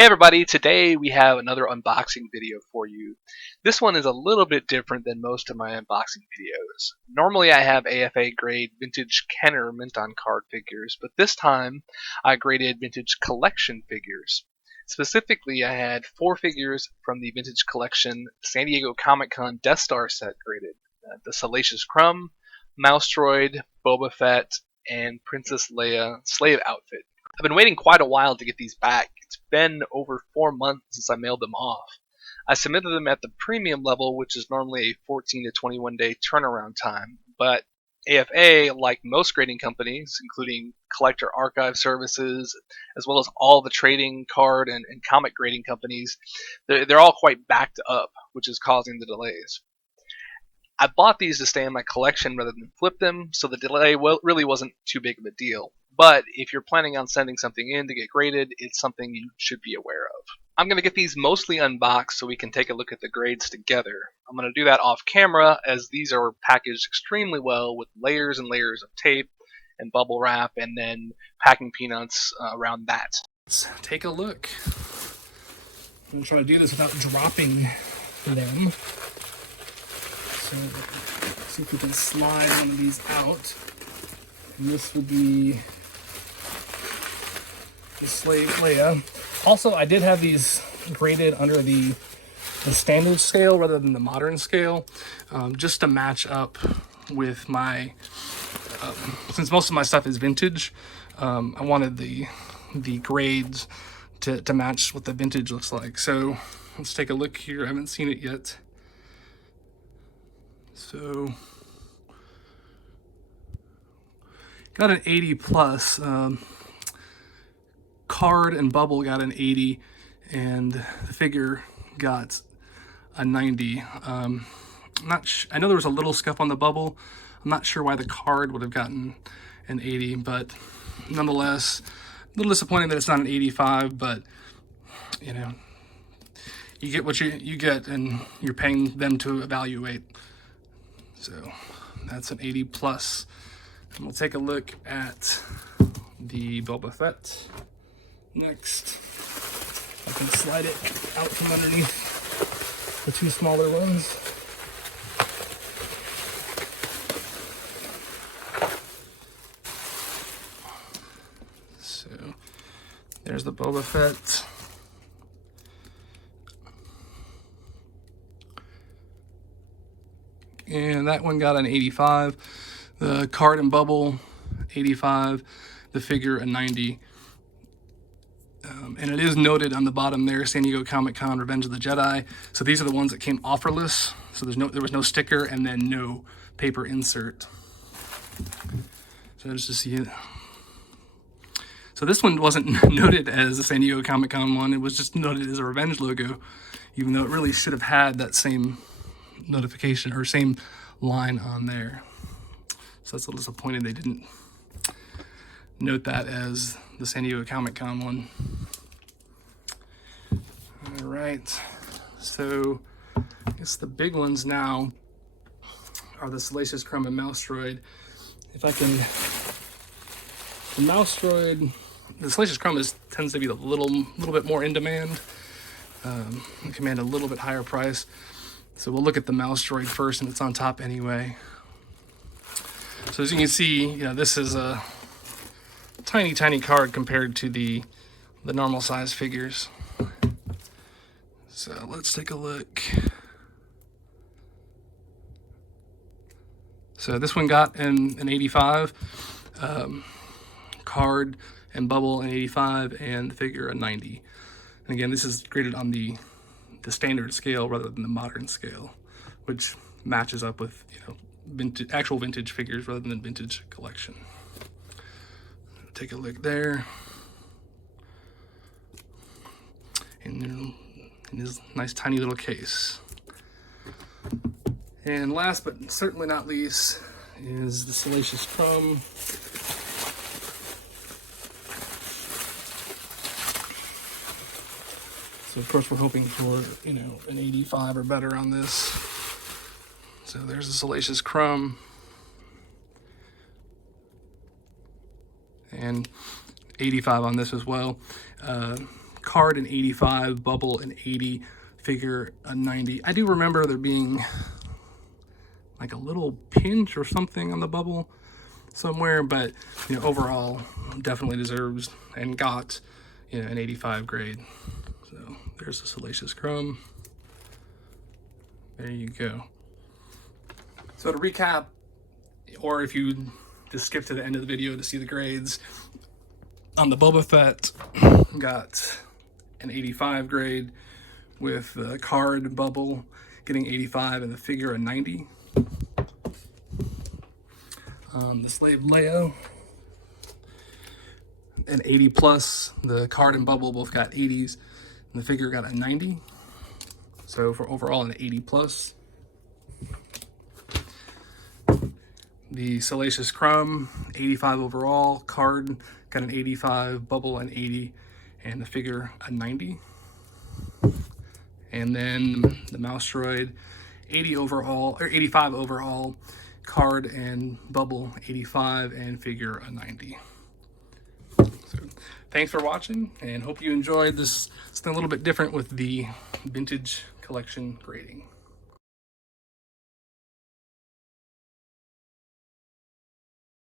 Hey everybody, today we have another unboxing video for you. This one is a little bit different than most of my unboxing videos. Normally I have AFA grade vintage Kenner mint on card figures, but this time I graded vintage collection figures. Specifically, I had 4 figures from the vintage collection San Diego Comic-Con Death Star set graded. The Salacious Crumb, Mouse Droid, Boba Fett, and Princess Leia slave outfit. I've been waiting quite a while to get these back. It's been over 4 months since I mailed them off. I submitted them at the premium level, which is normally a 14 to 21 day turnaround time, but AFA, like most grading companies, including collector archive services, as well as all the trading card and comic grading companies, they're all quite backed up, which is causing the delays. I bought these to stay in my collection rather than flip them, so the delay really wasn't too big of a deal. But if you're planning on sending something in to get graded, it's something you should be aware of. I'm going to get these mostly unboxed so we can take a look at the grades together. I'm going to do that off camera as these are packaged extremely well with layers and layers of tape and bubble wrap and then packing peanuts around that. Let's take a look. I'm going to try to do this without dropping them. So let's see if we can slide one of these out. And this will be the slave Leia. Also, I did have these graded under the standard scale rather than the modern scale, just to match up with my, since most of my stuff is vintage, I wanted the grades to match what the vintage looks like. So let's take a look here. I haven't seen it yet. So got an 80 plus. Card and bubble got an 80, and the figure got a 90. I know there was a little scuff on the bubble. I'm not sure why the card would have gotten an 80, but nonetheless, a little disappointing that it's not an 85. But you know, you get what you get, and you're paying them to evaluate. So that's an 80 plus. And we'll take a look at the Boba Fett next. I can slide it out from underneath the 2 smaller ones. So there's the Boba Fett. And that one got an 85. The card and bubble, 85. The figure, a 90. And it is noted on the bottom there, San Diego Comic-Con Revenge of the Jedi. So these are the ones that came offerless. So there was no sticker and then no paper insert. So just to see it. So this one wasn't noted as a San Diego Comic-Con one. It was just noted as a Revenge logo, even though it really should have had that same notification or same line on there. So that's a little disappointing they didn't note that as the San Diego Comic-Con one. All right, so I guess the big ones now are the Salacious, Crumb, and Mouse Droid. If I can, the Mouse Droid, the Salacious Crumb tends to be a little bit more in demand, and command a little bit higher price. So we'll look at the Mouse Droid first, and it's on top anyway. So as you can see, this is a tiny card compared to the normal size figures. So let's take a look. So this one got an 85, card and bubble an 85, and the figure a 90. And again, this is graded on the standard scale rather than the modern scale, which matches up with actual vintage figures rather than vintage collection. Take a look there, and in his nice tiny little case. And last but certainly not least is the Salacious Crumb. So of course we're hoping for an 85 or better on this. So there's the Salacious Crumb. And 85 on this as well. card an 85, bubble an 80, figure a 90. I do remember there being like a little pinch or something on the bubble somewhere, but you know, overall definitely deserves and got, you know, an 85 grade. So there's the Salacious Crumb. There you go. So to recap, or if you just skip to the end of the video to see the grades, on the Boba Fett, got an 85 grade with the card bubble getting 85 and the figure a 90. The Slave Leia, an 80 plus. The card and bubble both got 80s, and the figure got a 90. So for overall an 80 plus. The Salacious Crumb, 85 overall. Card got an 85, bubble an 80, and the figure a 90. And then the Mouse Droid, 80 overall, or 85 overall. Card and bubble 85 and figure a 90. So thanks for watching and hope you enjoyed this. It's a little bit different with the vintage collection grading.